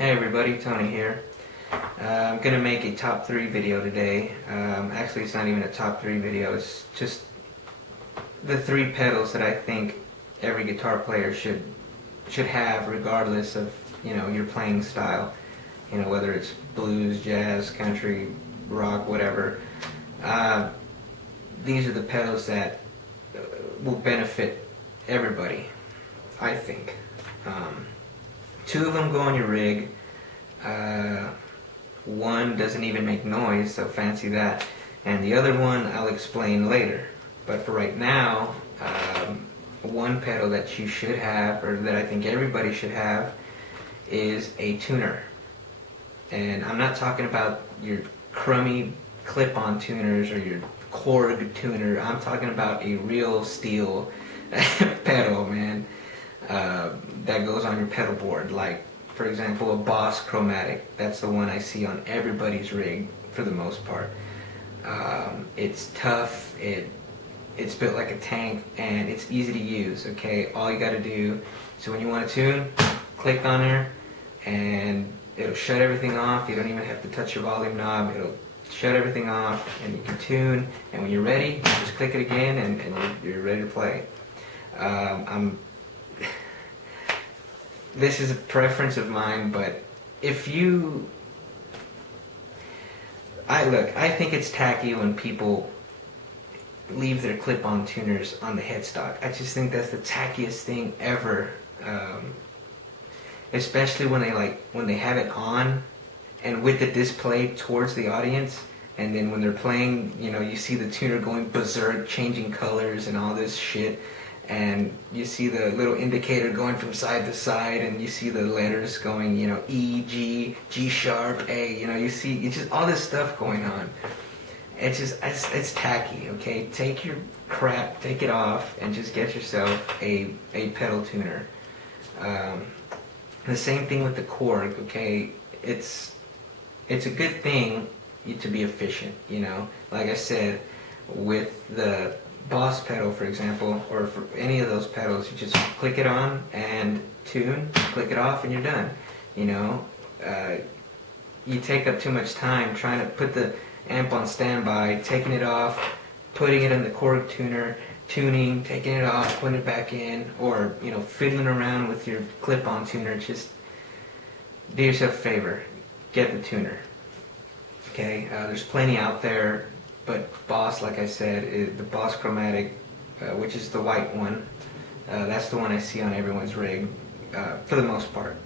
Hey everybody, Tony here. I'm going to make a top 3 video today. Actually, it's not even a top 3 video, it's just the 3 pedals that I think every guitar player should have, regardless of, your playing style. Whether it's blues, jazz, country, rock, whatever. These are the pedals that will benefit everybody, I think. 2 of them go on your rig. 1 doesn't even make noise, so fancy that. And the other one I'll explain later. But for right now, 1 pedal that you should have, or that I think everybody should have, is a tuner. And I'm not talking about your crummy clip-on tuners or your Korg tuner. I'm talking about a real steel pedal, man, that goes on your pedal board. Like, for example, a Boss chromatic. That's the one I see on everybody's rig for the most part. It's tough, it's built like a tank, and it's easy to use, okay? All you gotta do, so when you want to tune, click on there, and it'll shut everything off. You don't even have to touch your volume knob. It'll shut everything off, and you can tune, and when you're ready, just click it again, and you're ready to play. This is a preference of mine, but if you... I think it's tacky when people leave their clip-on tuners on the headstock. I just think that's the tackiest thing ever. Especially when they have it on and with the display towards the audience, and then when they're playing, you see the tuner going berserk, changing colors and all this shit, and you see the little indicator going from side to side, and you see the letters going, E, G, G sharp, A, you see it's just all this stuff going on. It's tacky, okay? Take your crap, take it off, and just get yourself a pedal tuner. The same thing with the Korg, okay? It's a good thing to be efficient, Like I said, with the Boss pedal, for example, or for any of those pedals, you just click it on and tune, click it off, and you're done. You take up too much time trying to put the amp on standby, taking it off, putting it in the Korg tuner, tuning, taking it off, putting it back in, or fiddling around with your clip-on tuner. Just do yourself a favor, get the tuner. Okay, there's plenty out there, but Boss, like I said, is the Boss chromatic, which is the white one. That's the one I see on everyone's rig, for the most part.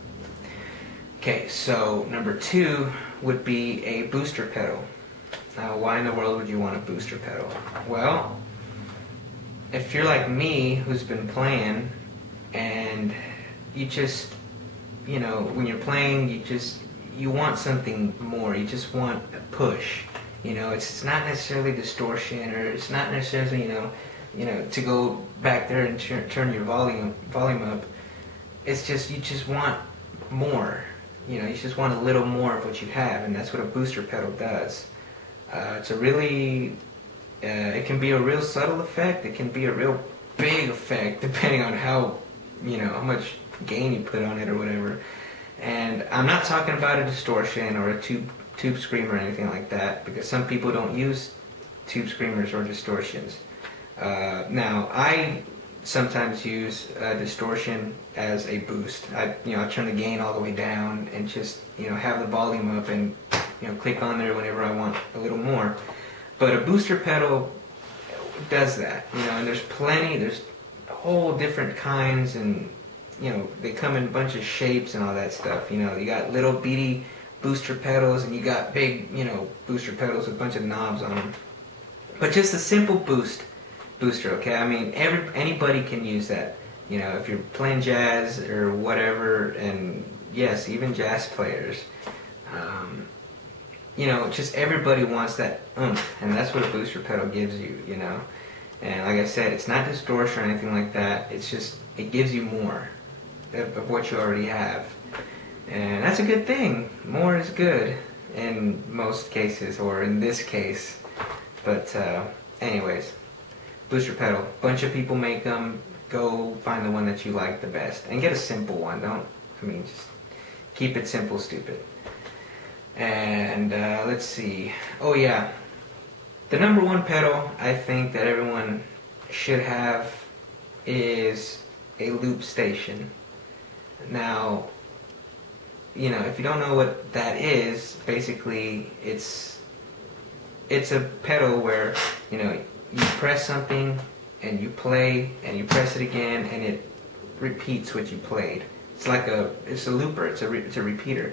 Okay, so number 2 would be a booster pedal. Now, why in the world would you want a booster pedal? Well, if you're like me, who's been playing, and you just, when you're playing, you want something more. You just want a push. It's not necessarily distortion, or it's not necessarily, to go back there and turn your volume up. It's just, you just want more. You just want a little more of what you have, and that's what a booster pedal does. It's a really, it can be a real subtle effect. It can be a real big effect, depending on how, how much gain you put on it or whatever. And I'm not talking about a distortion or a tube screamer or anything like that, because some people don't use tube screamers or distortions. Now, I sometimes use distortion as a boost. I turn the gain all the way down and just, have the volume up and, click on there whenever I want a little more. But a booster pedal does that, and there's whole different kinds, and, they come in a bunch of shapes and all that stuff. You got little bitty booster pedals, and you got big, booster pedals with a bunch of knobs on them. But just a simple booster, okay? I mean, anybody can use that. If you're playing jazz or whatever, and yes, even jazz players. Just everybody wants that oomph, and that's what a booster pedal gives you, And like I said, it's not distortion or anything like that. It's just, it gives you more of what you already have. And that's a good thing. More is good in most cases, or in this case. But anyways, booster pedal. Bunch of people make them. Go find the one that you like the best, and get a simple one. Just Keep it simple, stupid. And let's see. Oh yeah, the number one pedal I think that everyone should have is a loop station. Now, you know, if you don't know what that is, basically it's a pedal where, you know, you press something and you play and you press it again and it repeats what you played. It's like it's a looper, it's a repeater.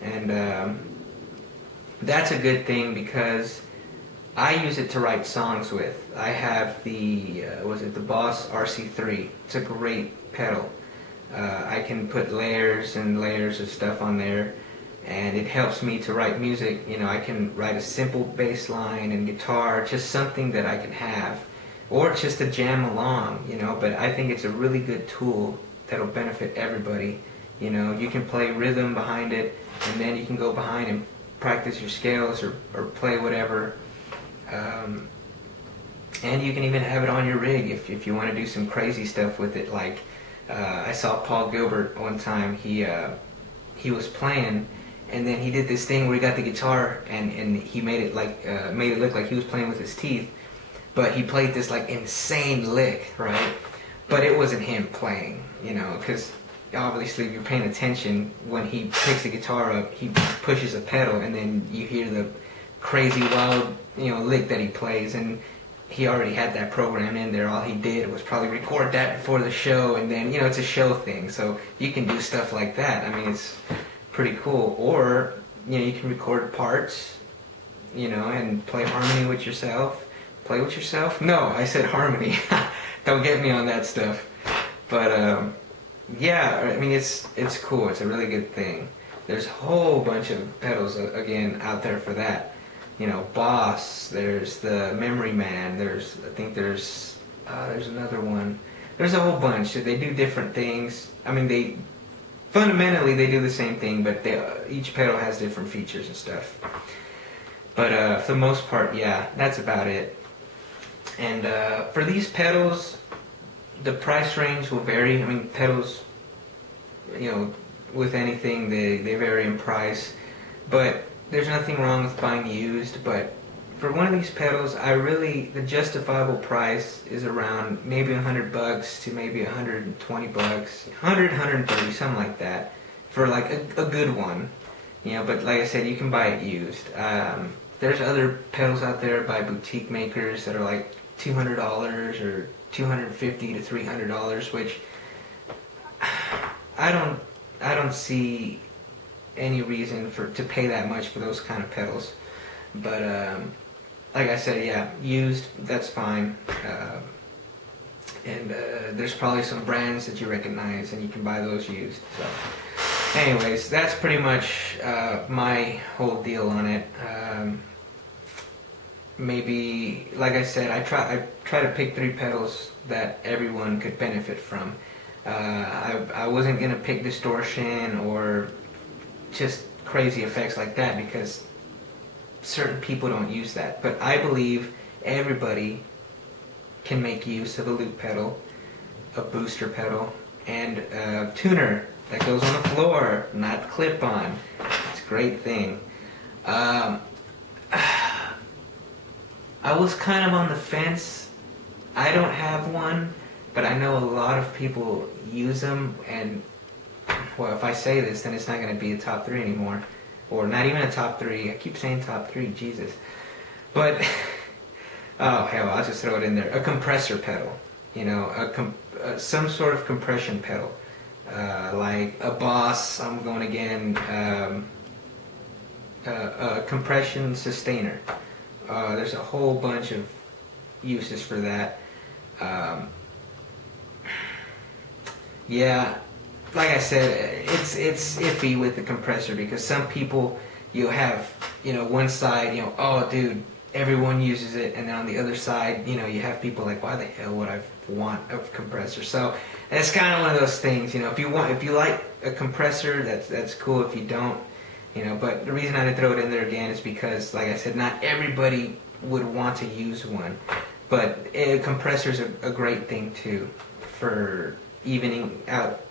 And that's a good thing because I use it to write songs with. I have the the Boss RC3. It's a great pedal. I can put layers and layers of stuff on there, and it helps me to write music. You know, I can write a simple bass line and guitar, just something that I can have, or just to jam along, you know. But I think it's a really good tool that'll benefit everybody. You know, you can play rhythm behind it, and then you can go behind and practice your scales or play whatever. And you can even have it on your rig if you want to do some crazy stuff with it. Like I saw Paul Gilbert one time. He was playing, and then he did this thing where he got the guitar and he made it look like he was playing with his teeth. But he played this like insane lick, right? But it wasn't him playing, you know, because obviously if you're paying attention, when he picks the guitar up, he pushes a pedal, and then you hear the crazy wild, you know, lick that he plays, and he already had that program in there. All he did was probably record that before the show, and then, you know, it's a show thing, so you can do stuff like that. I mean, it's pretty cool. Or, you know, you can record parts, you know, and play harmony with yourself. Play with yourself? No, I said harmony. Don't get me on that stuff. But yeah, I mean, it's cool. It's a really good thing. There's a whole bunch of pedals again out there for that. You know, Boss. There's the Memory Man. I think there's another one. There's a whole bunch. They do different things. I mean, fundamentally they do the same thing, but each pedal has different features and stuff. But for the most part, yeah, that's about it. And for these pedals, the price range will vary. I mean, pedals, you know, with anything, they vary in price. But there's nothing wrong with buying used. But for one of these pedals, the justifiable price is around maybe $100 to maybe $120, 100, 130, something like that, for like a good one. You know, but like I said, you can buy it used. There's other pedals out there by boutique makers that are like $200 or $250 to $300, which I don't see any reason to pay that much for those kind of pedals. But like I said, yeah, used, that's fine. And there's probably some brands that you recognize, and you can buy those used. So, anyways, that's pretty much my whole deal on it. Maybe, like I said, I try to pick 3 pedals that everyone could benefit from. I wasn't gonna pick distortion or just crazy effects like that because certain people don't use that. But I believe everybody can make use of a loop pedal, a booster pedal, and a tuner that goes on the floor, not clip-on. It's a great thing. I was kind of on the fence. I don't have one, but I know a lot of people use them, and well, if I say this, then it's not going to be a top 3 anymore, or not even a top 3. I keep saying top 3, Jesus. But oh hell, I'll just throw it in there. A compressor pedal, you know, some sort of compression pedal, like a Boss. I'm going again. A compression sustainer. There's a whole bunch of uses for that. Yeah, like I said, it's iffy with the compressor because some people, you'll have, you know, one side, you know, oh dude, everyone uses it, and then on the other side, you know, you have people like, why the hell would I want a compressor? So it's kind of one of those things, you know. If you like a compressor, that's cool. If you don't, you know. But the reason I didn't throw it in there again is because, like I said, not everybody would want to use one. But a compressor's a great thing too for evening out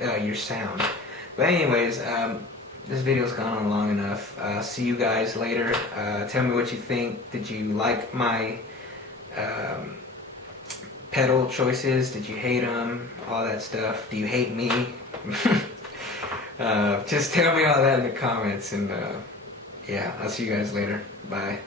your sound. But anyways, this video's gone on long enough. See you guys later. Tell me what you think. Did you like my pedal choices? Did you hate them? All that stuff. Do you hate me? Just tell me all that in the comments, and yeah, I'll see you guys later. Bye.